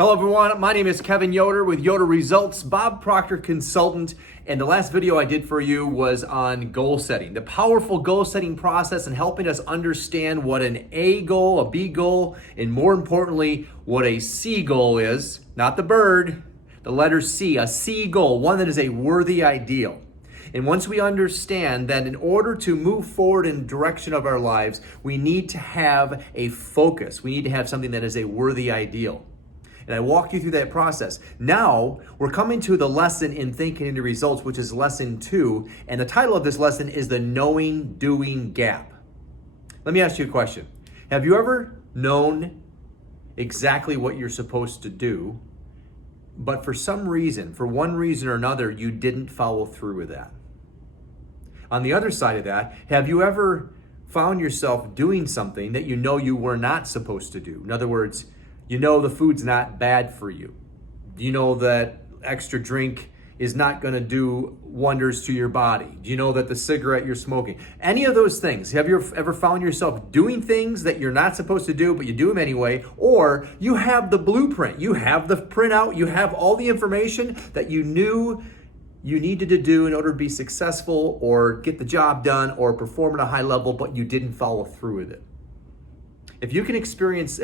Hello everyone, my name is Kevin Yoder with Yoder Results, Bob Proctor Consultant, and the last video I did for you was on goal setting, the powerful goal setting process and helping us understand what an A goal, a B goal, and more importantly, what a C goal is, not the bird, the letter C, a C goal, one that is a worthy ideal. And once we understand that in order to move forward in the direction of our lives, we need to have a focus. We need to have something that is a worthy ideal. And I walk you through that process. Now, we're coming to the lesson in Thinking into Results, which is lesson 2. And the title of this lesson is the knowing doing gap. Let me ask you a question. Have you ever known exactly what you're supposed to do, but for some reason, for one reason or another, you didn't follow through with that? On the other side of that, have you ever found yourself doing something that you know you were not supposed to do? In other words, you know the food's not bad for you. You know that extra drink is not going to do wonders to your body. You know that the cigarette you're smoking. Any of those things. Have you ever found yourself doing things that you're not supposed to do, but you do them anyway? Or you have the blueprint. You have the printout. You have all the information that you knew you needed to do in order to be successful or get the job done or perform at a high level, but you didn't follow through with it. If you've experienced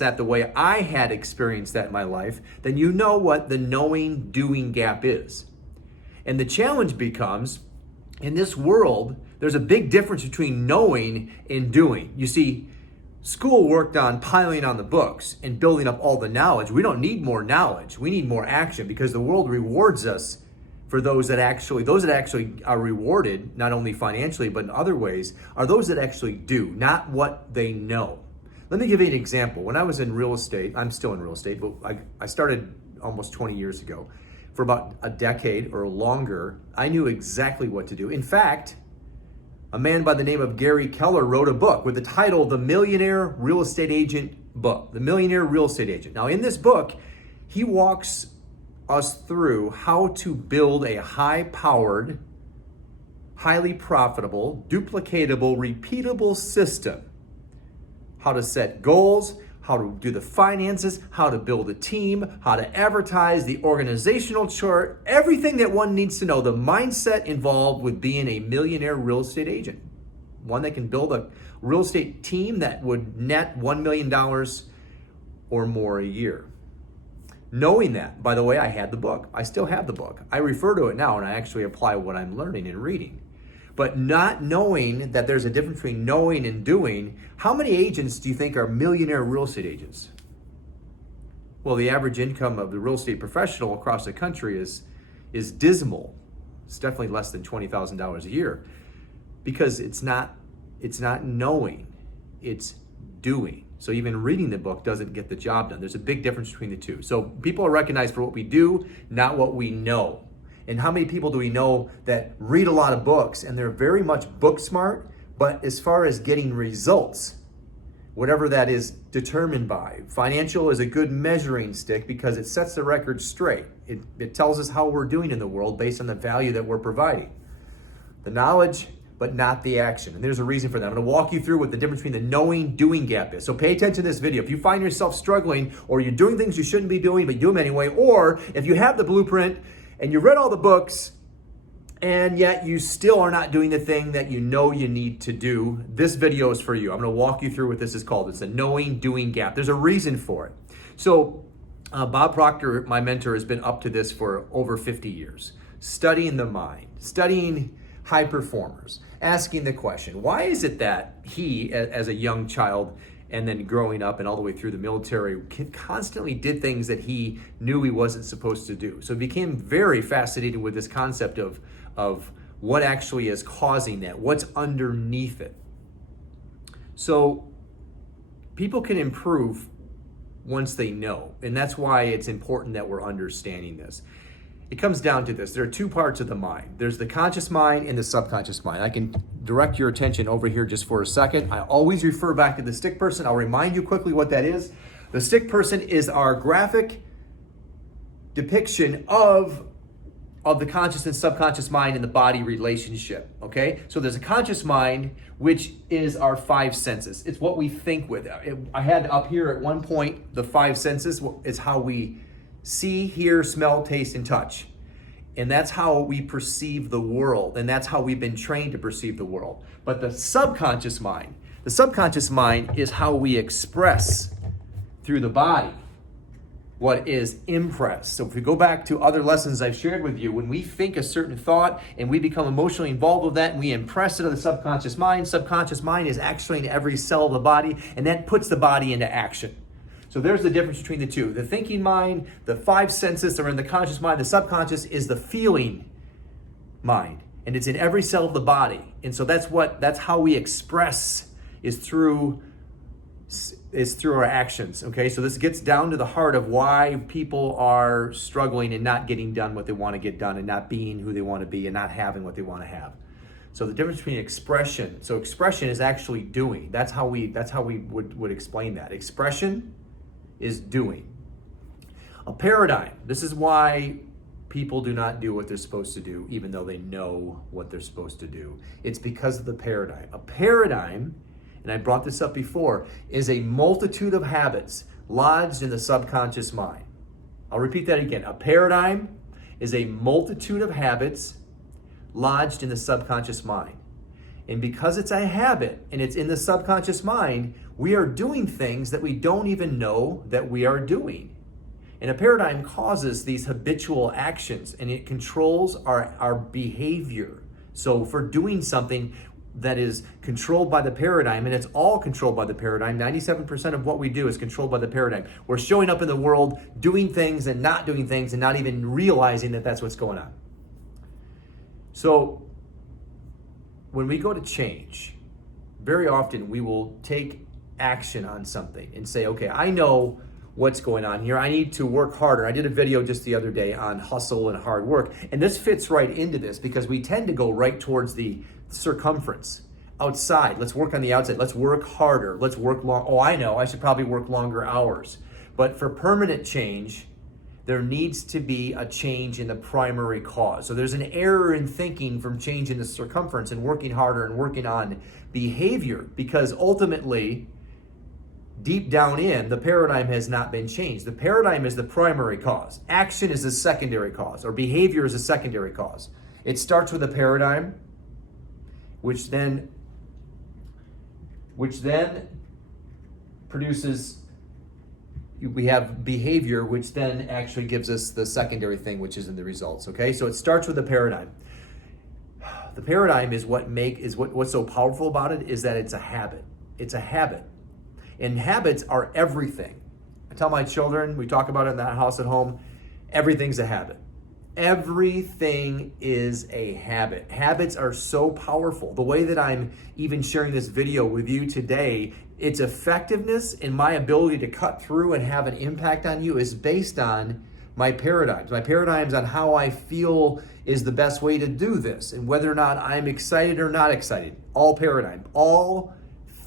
that the way I had experienced that in my life, then you know what the knowing doing gap is. And the challenge becomes, in this world, there's a big difference between knowing and doing. You see, school worked on piling on the books and building up all the knowledge. We don't need more knowledge. We need more action because the world rewards us for those that actually are rewarded, not only financially, but in other ways, are those that actually do, not what they know. Let me give you an example. When I was in real estate, I'm still in real estate, but I started almost 20 years ago. For about a decade or longer, I knew exactly what to do. In fact, a man by the name of Gary Keller wrote a book with the title, The Millionaire Real Estate Agent Book, The Millionaire Real Estate Agent. Now in this book, he walks us through how to build a high-powered, highly profitable, duplicatable, repeatable system. How to set goals, how to do the finances, how to build a team, how to advertise, the organizational chart, everything that one needs to know, the mindset involved with being a millionaire real estate agent. One that can build a real estate team that would net $1 million or more a year. Knowing that, by the way, I had the book. I still have the book. I refer to it now and I actually apply what I'm learning and reading. But not knowing that there's a difference between knowing and doing, how many agents do you think are millionaire real estate agents? Well, the average income of the real estate professional across the country is dismal. It's definitely less than $20,000 a year because it's not knowing, it's doing. So even reading the book doesn't get the job done. There's a big difference between the two. So people are recognized for what we do, not what we know. And how many people do we know that read a lot of books and they're very much book smart, but as far as getting results, whatever that is determined by, financial is a good measuring stick because it sets the record straight. It tells us how we're doing in the world based on the value that we're providing. The knowledge, but not the action. And there's a reason for that. I'm going to walk you through what the difference between the knowing doing gap is. So pay attention to this video. If you find yourself struggling or you're doing things you shouldn't be doing, but you do them anyway, or if you have the blueprint and you read all the books and yet you still are not doing the thing that you know you need to do, this video is for you. I'm going to walk you through what this is called. It's a knowing doing gap. There's a reason for it. So Bob Proctor, my mentor, has been up to this for over 50 years, studying the mind, studying high performers, asking the question, why is it that he, as a young child and then growing up and all the way through the military, constantly did things that he knew he wasn't supposed to do? So he became very fascinated with this concept of what actually is causing that, what's underneath it. So people can improve once they know, and that's why it's important that we're understanding this. It comes down to this. There are two parts of the mind. There's the conscious mind and the subconscious mind. I can direct your attention over here just for a second. I always refer back to the stick person. I'll remind you quickly what that is. The stick person is our graphic depiction of of the conscious and subconscious mind and the body relationship, okay? So there's a conscious mind, which is our five senses. It's what we think with. I had up here at one point, the five senses is how we see, hear, smell, taste, and touch. And that's how we perceive the world. And that's how we've been trained to perceive the world. But the subconscious mind is how we express through the body what is impressed. So if we go back to other lessons I've shared with you, when we think a certain thought and we become emotionally involved with that and we impress it on the subconscious mind is actually in every cell of the body, and that puts the body into action. So there's the difference between the two. The thinking mind, the five senses are in the conscious mind. The subconscious is the feeling mind, and it's in every cell of the body. And so that's how we express is through our actions, okay? So this gets down to the heart of why people are struggling and not getting done what they want to get done and not being who they want to be and not having what they want to have. So the difference between expression, so expression is actually doing. That's how we would explain that. Expression is doing. A paradigm, this is why people do not do what they're supposed to do, even though they know what they're supposed to do. It's because of the paradigm. A paradigm, and I brought this up before, is a multitude of habits lodged in the subconscious mind. I'll repeat that again. A paradigm is a multitude of habits lodged in the subconscious mind. And because it's a habit and it's in the subconscious mind, we are doing things that we don't even know that we are doing. And a paradigm causes these habitual actions, and it controls our behavior. So for doing something that is controlled by the paradigm, and it's all controlled by the paradigm. 97% of what we do is controlled by the paradigm. We're showing up in the world, doing things and not doing things, and not even realizing that that's what's going on. So when we go to change, very often we will take action on something and say, okay, I know what's going on here. I need to work harder. I did a video just the other day on hustle and hard work, and this fits right into this because we tend to go right towards the circumference. Outside, let's work on the outside. Let's work harder. Let's work long. Oh, I know, I should probably work longer hours. But for permanent change, there needs to be a change in the primary cause. So there's an error in thinking from changing the circumference and working harder and working on behavior, because ultimately, deep down in, the paradigm has not been changed. The paradigm is the primary cause. Action is a secondary cause, or behavior is a secondary cause. It starts with a paradigm, which then produces, we have behavior, which then actually gives us the secondary thing, which is in the results, okay? So it starts with the paradigm. The paradigm is what's so powerful about it is that it's a habit. It's a habit. And habits are everything. I tell my children, we talk about it in that house at home, everything's a habit. Everything is a habit. Habits are so powerful. The way that I'm even sharing this video with you today, its effectiveness and my ability to cut through and have an impact on you is based on my paradigms. My paradigms on how I feel is the best way to do this and whether or not I'm excited or not excited. All paradigm, all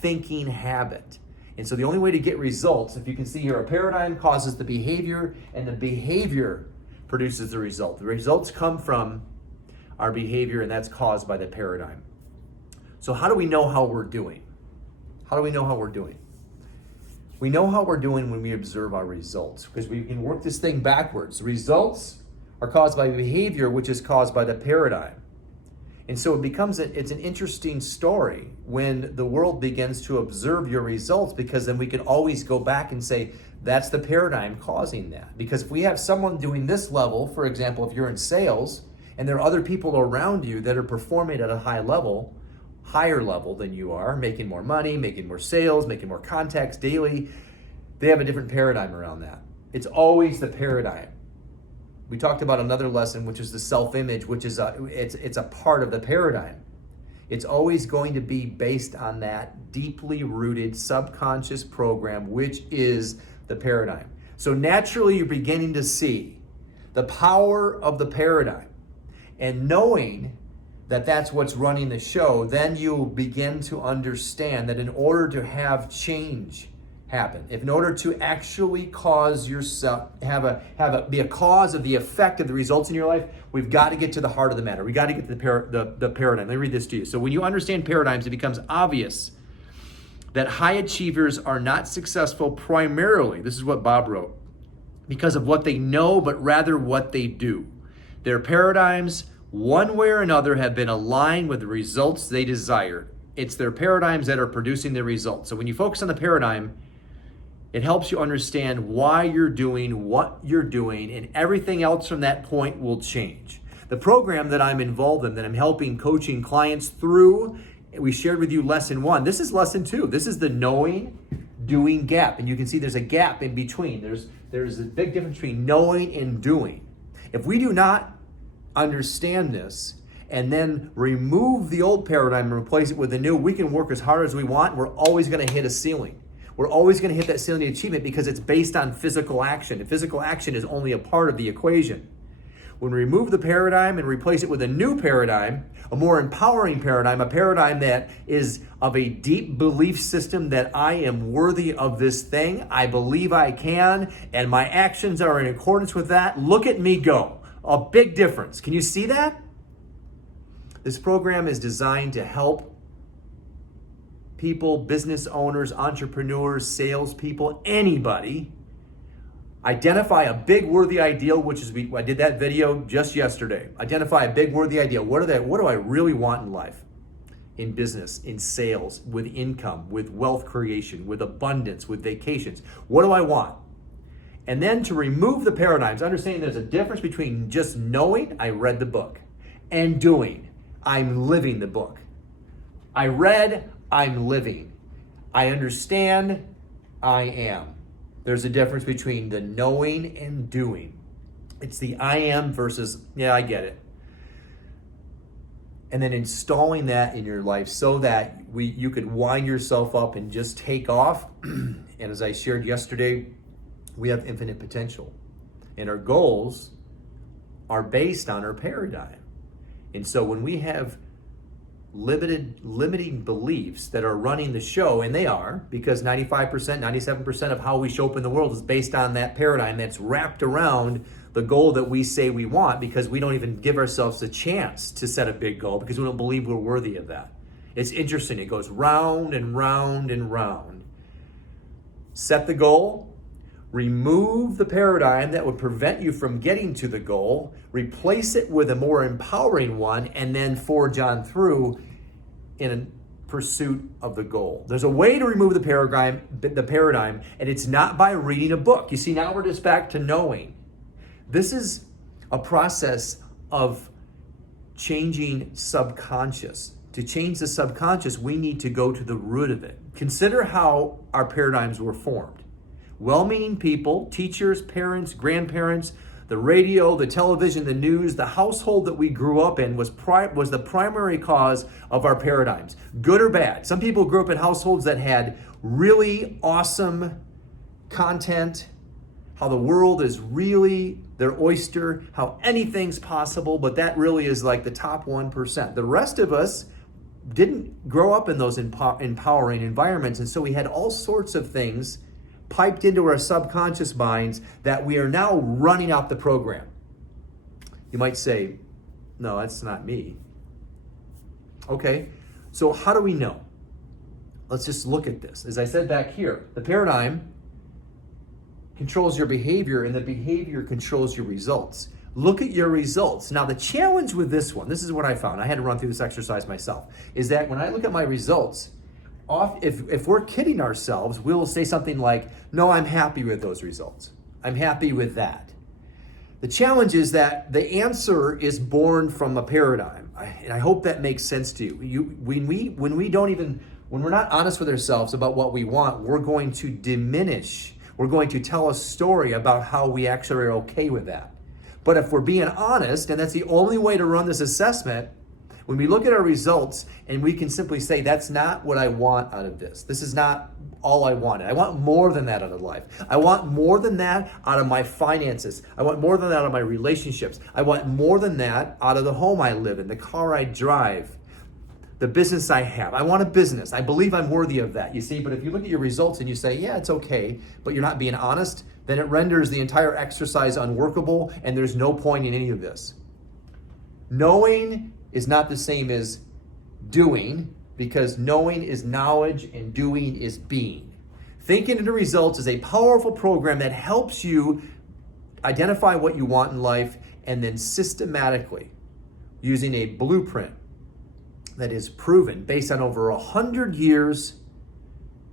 thinking habit. And so the only way to get results, if you can see here, a paradigm causes the behavior and the behavior produces the result. The results come from our behavior, and that's caused by the paradigm. So how do we know how we're doing? How do we know how we're doing? We know how we're doing when we observe our results, because we can work this thing backwards. Results are caused by behavior, which is caused by the paradigm. And so it's an interesting story when the world begins to observe your results, because then we can always go back and say, that's the paradigm causing that. Because if we have someone doing this level, for example, if you're in sales and there are other people around you that are performing at a higher level than you are, making more money, making more sales, making more contacts daily, they have a different paradigm around that. It's always the paradigm. We talked about another lesson, which is the self-image, which is it's a part of the paradigm. It's always going to be based on that deeply rooted subconscious program, which is the paradigm. So naturally, you're beginning to see the power of the paradigm, and knowing that that's what's running the show, then you'll begin to understand that in order to have change happen. If in order to actually cause yourself, be a cause of the effect of the results in your life, we've got to get to the heart of the matter. We got to get to the paradigm. Let me read this to you. So when you understand paradigms, it becomes obvious that high achievers are not successful primarily, this is what Bob wrote, because of what they know, but rather what they do. Their paradigms, one way or another, have been aligned with the results they desired. It's their paradigms that are producing the results. So when you focus on the paradigm, it helps you understand why you're doing what you're doing, and everything else from that point will change. The program that I'm involved in, that I'm helping coaching clients through, we shared with you lesson 1. This is lesson 2. This is the knowing, doing gap. And you can see there's a gap in between. There's a big difference between knowing and doing. If we do not understand this and then remove the old paradigm and replace it with the new, we can work as hard as we want. We're always going to hit a ceiling. We're always going to hit that ceiling of achievement because it's based on physical action. And physical action is only a part of the equation. When we remove the paradigm and replace it with a new paradigm, a more empowering paradigm, a paradigm that is of a deep belief system that I am worthy of this thing, I believe I can, and my actions are in accordance with that, look at me go. A big difference. Can you see that? This program is designed to help people, business owners, entrepreneurs, salespeople, anybody identify a big worthy ideal, which is, I did that video just yesterday. Identify a big worthy ideal. What do I really want in life? In business, in sales, with income, with wealth creation, with abundance, with vacations. What do I want? And then to remove the paradigms, understanding there's a difference between just knowing, I read the book, and doing, I'm living the book. I read, I'm living. I understand, I am. There's a difference between the knowing and doing. It's the I am versus, yeah, I get it. And then installing that in your life so that you could wind yourself up and just take off. And as I shared yesterday, we have infinite potential. And our goals are based on our paradigm. And so when we have limiting beliefs that are running the show, and they are, because 95%, 97% of how we show up in the world is based on that paradigm that's wrapped around the goal that we say we want, because we don't even give ourselves a chance to set a big goal because we don't believe we're worthy of that. It's interesting. It goes round and round and round. Set the goal, remove the paradigm that would prevent you from getting to the goal, replace it with a more empowering one, and then forge on through in pursuit of the goal. There's a way to remove the paradigm, and it's not by reading a book. You see, now we're just back to knowing. This is a process of changing subconscious. To change the subconscious, we need to go to the root of it. Consider how our paradigms were formed. Well-meaning people, teachers, parents, grandparents, the radio, the television, the news, the household that we grew up in was the primary cause of our paradigms, good or bad. Some people grew up in households that had really awesome content, how the world is really their oyster, how anything's possible, but that really is like the top 1%. The rest of us didn't grow up in those empowering environments, and so we had all sorts of things piped into our subconscious minds that we are now running out the program. You might say, no, that's not me. Okay, so how do we know? Let's just look at this. As I said back here, the paradigm controls your behavior, and the behavior controls your results. Look at your results. Now, the challenge with this one, this is what I found. I had to run through this exercise myself, is that when I look at my results, if we're kidding ourselves, we'll say something like, no, I'm happy with those results. I'm happy with that. The challenge is that the answer is born from a paradigm. And I hope that makes sense to you. When we're not honest with ourselves about what we want, we're going to diminish. We're going to tell a story about how we actually are okay with that. But if we're being honest, and that's the only way to run this assessment, when we look at our results and we can simply say, that's not what I want out of this. This is not all I wanted. I want more than that out of life. I want more than that out of my finances. I want more than that out of my relationships. I want more than that out of the home I live in, the car I drive, the business I have. I want a business. I believe I'm worthy of that, you see? But if you look at your results and you say, yeah, it's okay, but you're not being honest, then it renders the entire exercise unworkable, and there's no point in any of this. Knowing is not the same as doing, because knowing is knowledge and doing is being. Thinking into Results is a powerful program that helps you identify what you want in life and then systematically, using a blueprint that is proven based on over 100 years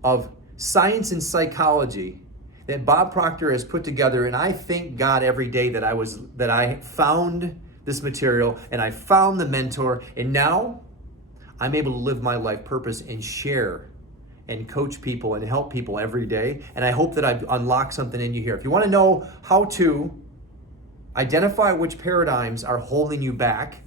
of science and psychology that Bob Proctor has put together. And I thank God every day that I found this material and I found the mentor, and now I'm able to live my life purpose and share and coach people and help people every day. And I hope that I've unlocked something in you here. If you want to know how to identify which paradigms are holding you back,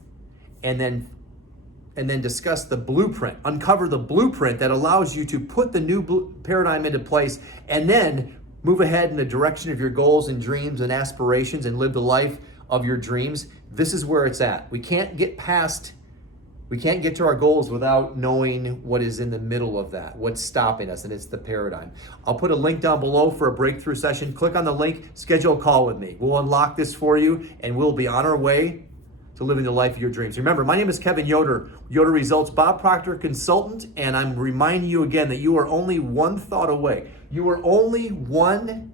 and then discuss the blueprint, uncover the blueprint that allows you to put the new paradigm into place, and then move ahead in the direction of your goals and dreams and aspirations and live the life of your dreams. This is where it's at. We can't get to our goals without knowing what is in the middle of that, what's stopping us, and it's the paradigm. I'll put a link down below for a breakthrough session. Click on the link, schedule a call with me. We'll unlock this for you, and we'll be on our way to living the life of your dreams. Remember, my name is Kevin Yoder, Yoder Results, Bob Proctor Consultant, and I'm reminding you again that you are only one thought away. You are only one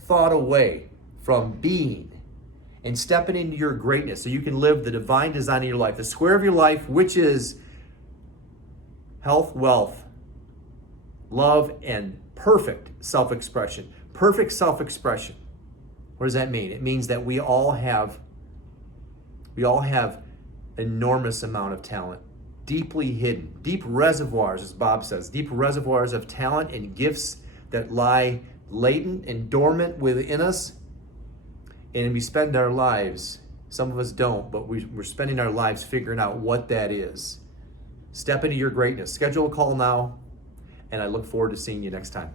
thought away from being and stepping into your greatness so you can live the divine design of your life, the square of your life, which is health, wealth, love, and perfect self-expression. Perfect self-expression. What does that mean? It means that we all have enormous amount of talent, deeply hidden, deep reservoirs, as Bob says, deep reservoirs of talent and gifts that lie latent and dormant within us. And we spend our lives, some of us don't, but we're spending our lives figuring out what that is. Step into your greatness. Schedule a call now, and I look forward to seeing you next time.